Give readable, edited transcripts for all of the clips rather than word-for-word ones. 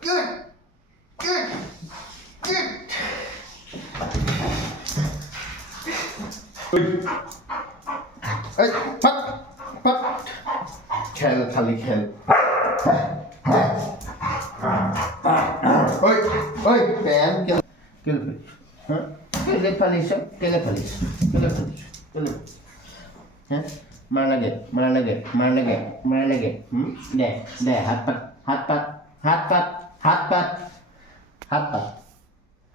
good good good ấy phát खेल खाली खेल oi oi Ben केले polish hả mang lagi để hát tu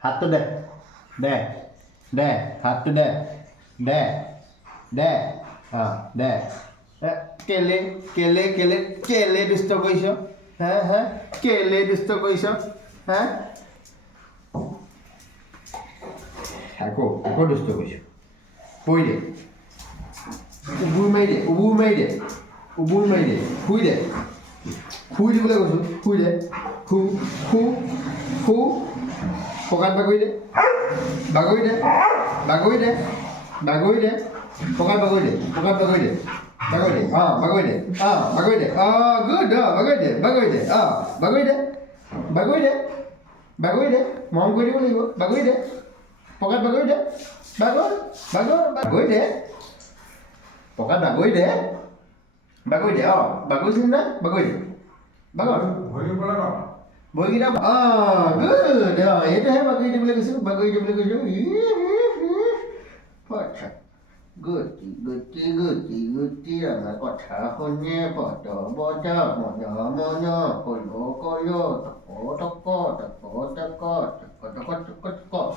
hát tu কেলে দুষ্ট কৰিছ হা কেলে দুষ্ট কৰিছ হা আকৌ দুষ্ট কৰিছ পৰি দে উবুৰ মাৰি দে শুই দিবলৈ কৈছোঁ শুই দে শু পকাত বাগৰি দে পকাত বাগৰি দে বাগৰি দে মৰম কৰি দিব লাগিব বাগৰি দে পকাত বাগৰি দে বাগৰি দে পকাত বাগৰি দে বাগৰিছিল না বাগৰি দে ভৰিকেইটা গুড এইটোহে বাগৰি দিবলৈ কৈছোঁ গুটি আমাৰ কথা শুনে পদ মন কৰিব টক